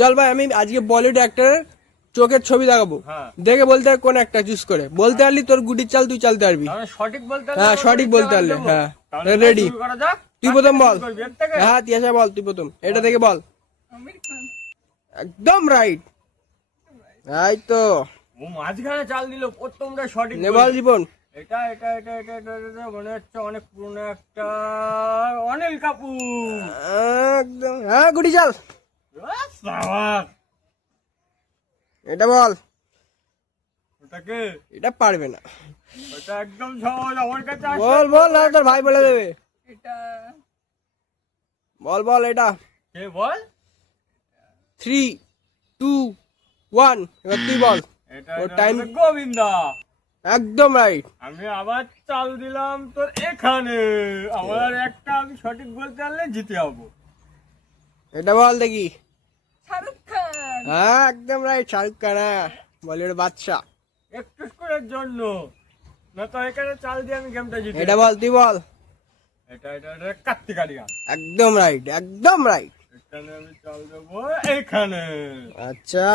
চল ভাই আমি আজকে বলিউড অ্যাক্টরের চোখের ছবি দেখাবো, দেখে বলতে হবে কোন একটা চুজ করে। বলতে পারলি তোর গুটির চাল তুই চালতে পারবি। সঠিক বলতে হ্যাঁ সঠিক বলতে পারলে, হ্যাঁ রেডি। তুই প্রথম বল। হ্যাঁ তিয়াসা বল, তুই প্রথম এটা থেকে বল। আমির খান। একদম রাইট, এই তো ও মাঝখানে চাল দিল, প্রথমটা সঠিক নে বল জীবন। এটা এটা এটা এটা এটা এটা মনে হচ্ছে অনেক পুরনো একটা অনিল কাপুর। একদম হ্যাঁ গুটি চাল। সাবাস। এটা বল। ওটাকে এটা পারবে না। ওটা একদম সহজ আমার কাছে আসে। বল বল, না তোর ভাই বলে দেবে। এটা বল বল এটা। কে বল? 3 2 1 এবার তুই বল। এটা ওর এটা time- হলো গোবিন্দা। একদম রাইট। আমি আবার চাল দিলাম তোর এখানে। আমার একটা আমি সঠিক বলতে পারলে জিতে যাবো। এটা বল দেখি। শাহরুখ খান। হ্যাঁ একদম রাইট, শাহরুখ খান। হ্যাঁ বলিউড বাদশা। একটু স্কোরের জন্য না তো এখানে চাল দিয়ে আমি গেমটা জিতে। এটা বল, তুই বল। এটা এটা এটা কার্তিক আরিয়ান। একদম রাইট, একদম রাইট। এখানে আমি চাল দেবো এখানে। আচ্ছা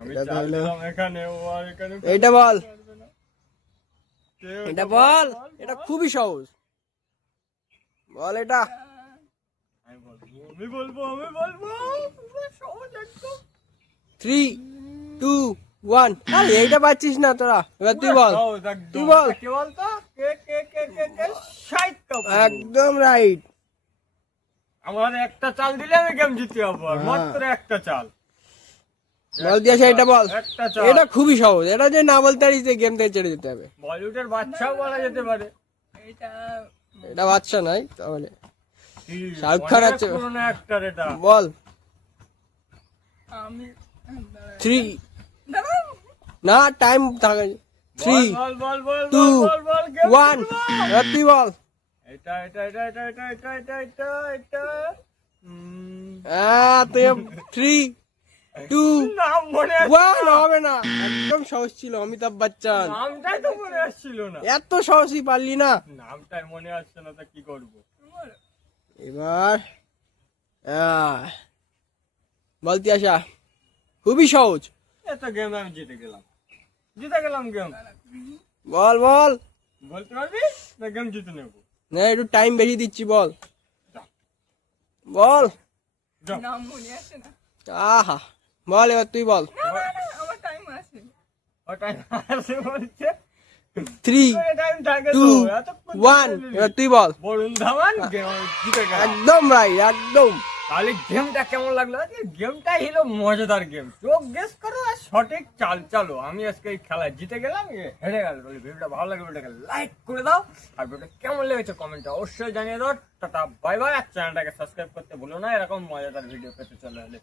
আমি এটা চাল তাহলে- দিলাম এখানে, ও আর এখানে এটা বল। পারবে না। কেউ এটা বল, এটা খুবই সহজ। বল এটা। আমি বলবো আমি বলবো সহজ একদম। 3 2 1 আরে এইটা পাচ্ছিস না তোরা, এবার তুই বল। সহজ একদম। তুই বল। কে বলতো? কে কে কে কে কে শাহিদ কাপুর। একদম রাইট। আমার একটা চাল দিলে আমি গেম জিতে যাবো, আর হ্যাঁ। মাত্র একটা চাল। বল দিয়েছে, এটা বল। একটা চাল। এটা খুবই সহজ, এটা যে না বলতে পারিস গেম থেকে ছেড়ে দিতে হবে। বলিউডের বাচ্চাও বলা যেতে পারে। এটা এটা বাচ্চা নাই তাহলে। কি, শাহরুখ খান অনেক আছে। পুরনো actor এটা। বল। আমি 3 দাঁড়াও। না টাইম থাকে। 3 বল বল বল 2 বল বল game 1 জিতবো। এবার তুই বল। এটা এটা এটা এটা এটা এটা এটা এটা এটা হ্যাঁ তুই 3 2 নাম মনে 1 হবে না। একদম সহজ ছিল, অমিতাভ বচ্চন। নামটাই তো মনে আসছিল না। এত সহজই পারলি না। নামটাই মনে আসছে না, তা কি করবো? এবার বলতি আসা, খুবই সহজ। এত গেম আমি জিতে গেলাম গেম। বল বল। বলতে পারবি না গেম জিতে নেবো? না একটু টাইম বেশি দিচ্ছি, বল বল। যাও। নাম মনে আসে না। আহা বল, এবার তুই বল। না না না, আমার টাইম আছে। ওটাই আসে বলছে। 3 টাইম থাকে 2 তো, এতক্ষণ 1 এবার তুই বল। বরুণ ধাওয়ান গেম জিতে গেল। একদম রাইট, একদম। তাহলে গেমটা কেমন লাগলো? গেমটাই হলো মজাদার গেম, চোখ গেস করো আর সঠিক চাল চালো। আমি আজকে এই খেলায় জিতে গেলাম, হেরে গেল। ভিডিওটা ভালো লাগে ভিডিওটাকে লাইক করে দাও, আর ভিডিওটা কেমন লেগেছে কমেন্টে অবশ্যই জানিয়ে দাও। টাটা বাই বাই, আর চ্যানেলটাকে সাবস্ক্রাইব করতে ভুলো না এরকম মজাদার ভিডিও পেতে চলে হলে।